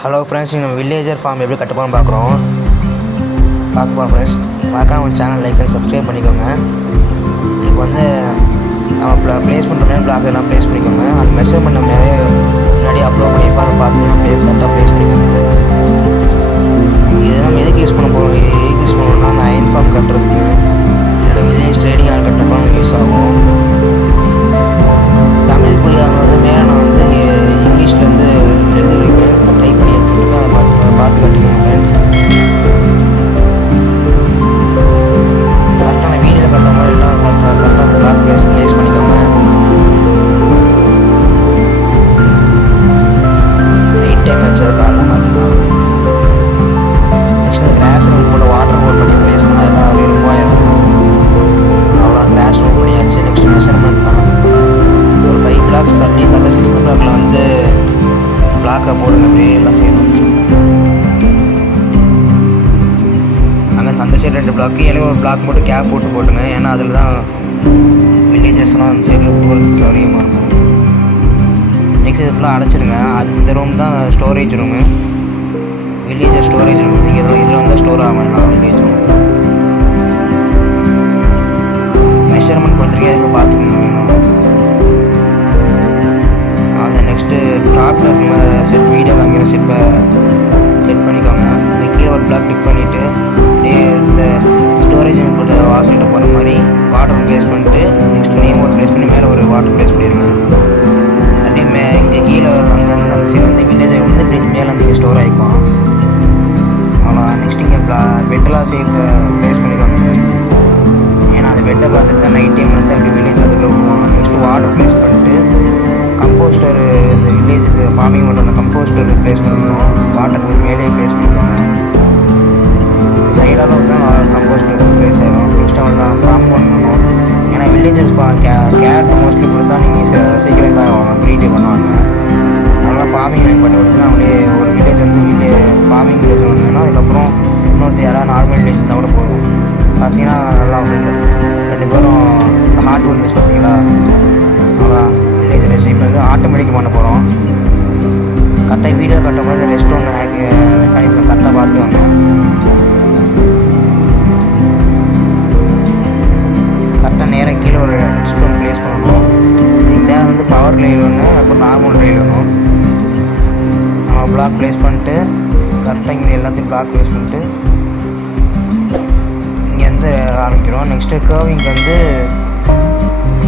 Hello friends, நம்ம villager form எப்படி கட்ட போகிறோம் பார்க்க போகிறோம் ஃப்ரெண்ட்ஸ். மறக்காம ஒரு சேனல் லைக் அண்ட் சப்ஸ்கிரைப் பண்ணிக்கோங்க. இப்போ வந்து நம்ம ப்ளேஸ் பண்ணுற பிளாக் எல்லாம் ப்ளேஸ் பண்ணிக்கோங்க. அந்த மெஷர்மெண்ட் நம்ம முன்னாடி அப்லோட் பண்ணியிருப்போம், அதை பார்த்தீங்கன்னா கரெக்டாக ப்ளேஸ் பண்ணிக்கோங்க ஃப்ரெண்ட்ஸ். இது நம்ம எதுக்கு யூஸ் பண்ண போகிறோம், எதுக்கு யூஸ் பண்ணோம்னா அந்த அயன் ஃபார்ம் கட்டுறதுக்கு, என்னோடய வில்லேஜ் ட்ரேடிங் ஆள் கட்டுறப்போ யூஸ் ஆகும். தமிழ் புரியாமல் வந்து மேலே நான் வந்து இங்கிலீஷ்லேருந்து எழுதி டைப் பண்ணி வச்சுருக்கேன். அதை பார்த்து கட்டிக்கணும் ஃப்ரெண்ட்ஸ். கரெக்டான வீடியோவில் கட்டுற மாதிரி எல்லாம் கரெக்டாக பிளாக் ப்ளேஸ் பண்ணிக்கோங்க. நைட் டைம் வச்சு அதை காலைல மாற்றிக்கலாம். நெக்ஸ்ட் அந்த கிராஸ் ரூம் போட்டு வாட்டர் போட் பண்ணி ப்ளேஸ் பண்ணால் எல்லாம் அப்படியே ரொம்ப ஆயிரும். அவ்வளோ கிராஸ் ரூம் பண்ணியாச்சு. நெக்ஸ்ட் மெஷர்மெண்ட் தான். ஒரு 5 பிளாக்ஸ் தள்ளி அந்த 6th பிளாக்கில் வந்து பிளாக்கை போடுங்க. அப்படியே எல்லாம் செய்யணும். அந்த சைடு 2 பிளாக்கு, இலையும் ஒரு பிளாக் போட்டு கேப் போட்டுங்க. ஏன்னா அதில் தான் வில்லேஜஸ்லாம் அந்த சைடு போகிறதுக்கு சௌரியமாக இருக்கும். நெக்ஸ்ட் இது ஃபுல்லாக அடைச்சிருங்க. இந்த ரூம் தான் storage room, villager storage room. நீங்கள் இதில் வந்து ஸ்டோர் ஆகலாம் வில்லேஜ் ரூம். மெஷர்மெண்ட் கொடுத்துருக்கேன், எதுக்கு பார்த்துக்கணும் வேணும். அந்த நெக்ஸ்ட்டு டாப்பில் நம்ம வீடியோ அங்கே செட் பண்ணிக்கோங்க. இந்த கீழே ஒரு பிளாக் கிளிக் பண்ணிவிட்டு அப்படியே இந்த ஸ்டோரேஜ் போட்டு வாசல்கிட்ட போகிற மாதிரி வாட்டர் ப்ளேஸ் பண்ணிட்டு நெக்ஸ்ட் நேம் ஒரு ப்ளேஸ் பண்ணி மேலே ஒரு வாட்டர் ப்ளேஸ் பண்ணிடுங்க. அப்படியே இங்கே கீழே அந்த சைடு வந்து வில்லேஜை வந்து இப்படி மேலே வந்து இங்கே ஸ்டோர் ஆகிக்கும். அவ்வளோ. நெக்ஸ்ட் இங்கே பெட்டெல்லாம் ப்ளேஸ் பண்ணிக்கோங்க ஃப்ரெண்ட்ஸ். ஏன்னா அந்த பெட்டை பார்த்துட்டு தான் நைட் டைம் வந்து அப்படி வில்லேஜ் அதுக்குள்ளே விடுவோம். நெக்ஸ்ட்டு வாட்டர் ப்ளேஸ் பண்ணிட்டு கம்போஸ்டர், இந்த வில்லேஜ் இது ஃபார்மிங் பண்ணுற அந்த கம்போஸ்டர் ப்ளேஸ் பண்ணணும். வாட்டருக்கு மேலே ப்ளேஸ் பண்ணிக்கோங்க. சைடால் வந்து கம்போஸ்டர் ப்ளேஸ் ஆகிடும். நெக்ஸ்ட் அவங்க தான் ஃபார்ம் பண்ணணும். ஏன்னா வில்லேஜஸ் கேரட் மோஸ்ட்லி கொடுத்தா நீங்கள் சீக்கிரம் தான் ஆகும், ப்ரீடி பண்ணுவாங்க. அதனால் ஃபார்மிங் எனக்கு பண்ணி கொடுத்துன்னா அவங்களே ஒரு வில்லேஜ் வந்து ஃபார்மிங் வில்லேஜ் ஒன்று வேணும். அதுக்கப்புறம் இன்னொருத்தர் யாராவது நார்மல் வில்லேஜ் இருந்தால் கூட போதும். பார்த்தீங்கன்னா நல்லா 2 பேரும் இந்த ஹார்ட் ஒன்ஸ் பார்த்தீங்களா, அவ்வளோதான் வில்லேஜ் ரெஸ்ட். இப்போ வந்து ஆட்டோமேட்டிக் பண்ண போகிறோம். கரெக்டாக வீடியோ கட்டும் போது ரெஸ்ட் ஒன்று மெக்கானிசம் கரெக்டாக பார்த்துவாங்க. கரெக்டாக நேராக கீழே ஒரு ஸ்டோன் ப்ளேஸ் பண்ணணும். இதுக்கு தேவை வந்து பவர் ரெயில் ஒன்று, அப்புறம் நார்மல் ரெயில் ஒன்று. நம்ம பிளாக் ப்ளேஸ் பண்ணிட்டு கரெக்டாக இங்கே எல்லாத்தையும் பிளாக் ப்ளேஸ் பண்ணிட்டு இங்கேருந்து ஆரம்பிக்கிறோம். நெக்ஸ்ட்டு கர்விங் வந்து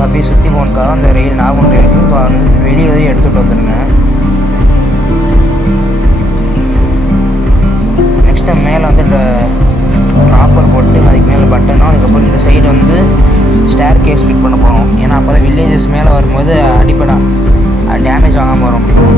அப்படியே சுற்றி போனதுக்காக அந்த ரெயில் நார்மல் ரெயிலுக்கு வெளியே வரையும் எடுத்துகிட்டு வந்துடுங்க. நெக்ஸ்ட்டு மேலே வந்து ட்ராப்பர் போட்டு அதுக்கு மேலே பட்டனும், அதுக்கப்புறம் இந்த சைடு வந்து ஸ்டேர் கேஸ் ஃபிட் பண்ண போகிறோம். ஏன்னா அப்போ தான் வில்லேஜஸ் மேலே வரும்போது டேமேஜ் ஆகாமல் வர முடியும்.